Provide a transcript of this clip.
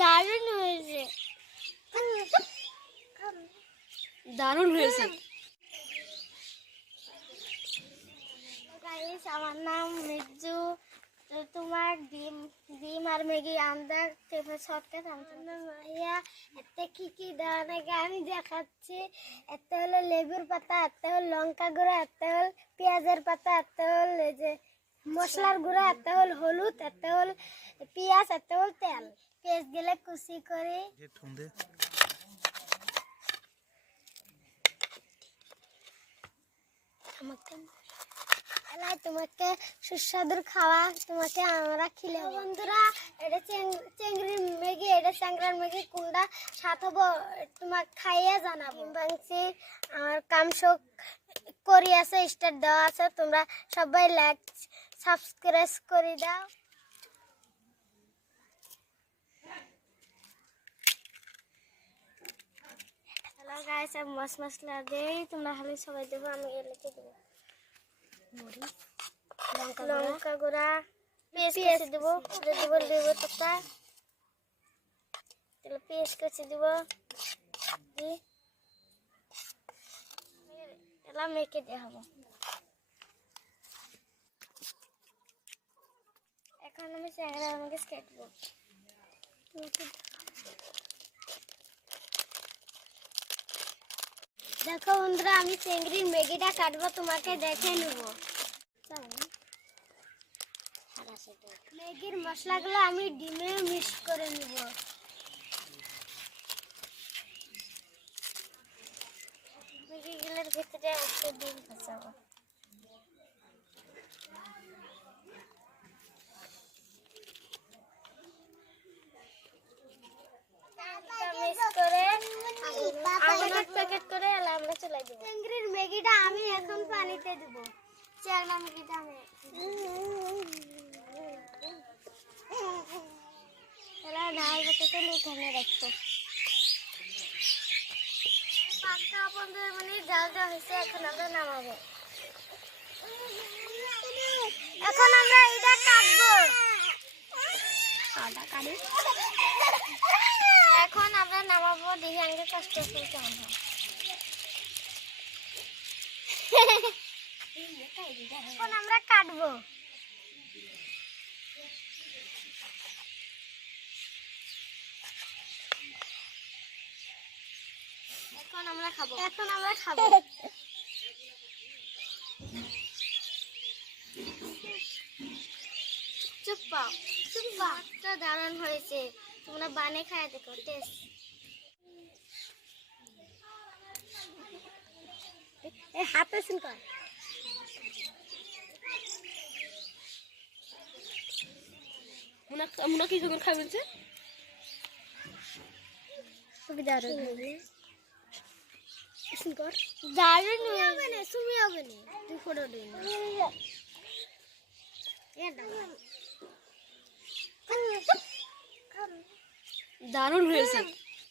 দারুণ হয়েছে, দারুণ হয়েছে। গাইস আমার নাম মির্জু। তো তোমার ডিম আর ম্যাগি আন্দার টেপে শর্টকে ভাইয়া এতে কি দেওয়া নাকি আমি দেখাচ্ছি। এতে হলো লেবুর পাতা, এতে হলো লঙ্কা গুঁড়া, এতে হলো পেঁয়াজের পাতা, এতে হলো যে মশলার গুঁড়া, এতে হলো হলুদ, এতে হলো পেঁয়াজ, এতে হলো তেল। পেঁয়াজ গেলে কুচি করে তোমাকে সুস্বাদুর খাওয়া তোমাকে আমরা খিলে। বন্ধুরা এটা চেংড়ি ম্যাগি, এটা চ্যাংড়ার ম্যাগি কোনটা স্বাদ হবো তোমাকে খাইয়ে জানাবো। বাংসি আমার কামশো করি আছে, স্টার দেওয়া আছে, তোমরা সবাই লাইক সাবস্ক্রাইব করে দাও। হ্যালো গাইস, আমি মশলা দেই, তোমরা খালি সবাই দেবো, আমি এলাকে দেবো। লঙ্কা গুঁড়া, পেঁয়াজ দেবো, দেবো লেবু পাতা, পেঁয়াজ কেটে দেবো, এলা মেখে দেওয়া হবো। এখন আমি চ্যাংড়া আমাকে কাটবো। দেখো বন্ধুরা, আমি চিংড়ির ম্যাগিটা কাটবো, তোমাকে দেখে নেবো। ম্যাগির মশলাগুলো আমি ডিমে মিক্স করে নিব। ম্যাগিগুলোর ভিতরে একটু ডিম ভাজাবো। চিংড়ির ম্যাগিটা আমি এখন পানিতে দিব। চ্যাংড়া ম্যাগিটা আমি রাখবো। 5-15 মিনিট জাল হয়েছে, এখন আমরা নামাবো। এখন আমরা এটা কাটবো। এখন আমরা নামাবো, দেখি আগে কষ্ট করতে হবে। এখন আমরা কাটবো। এখন আমরা খাবো। চুপ্পা দারুণ হয়েছে, তোমরা বানিয়ে খায় দেখো, টেস্ট। হাতে সিনকা মুনা কি যখন খাবেন যে দারুণ হবে না, তুমি হবে না, তুই ফটো দিন। দারুণ হয়েছে।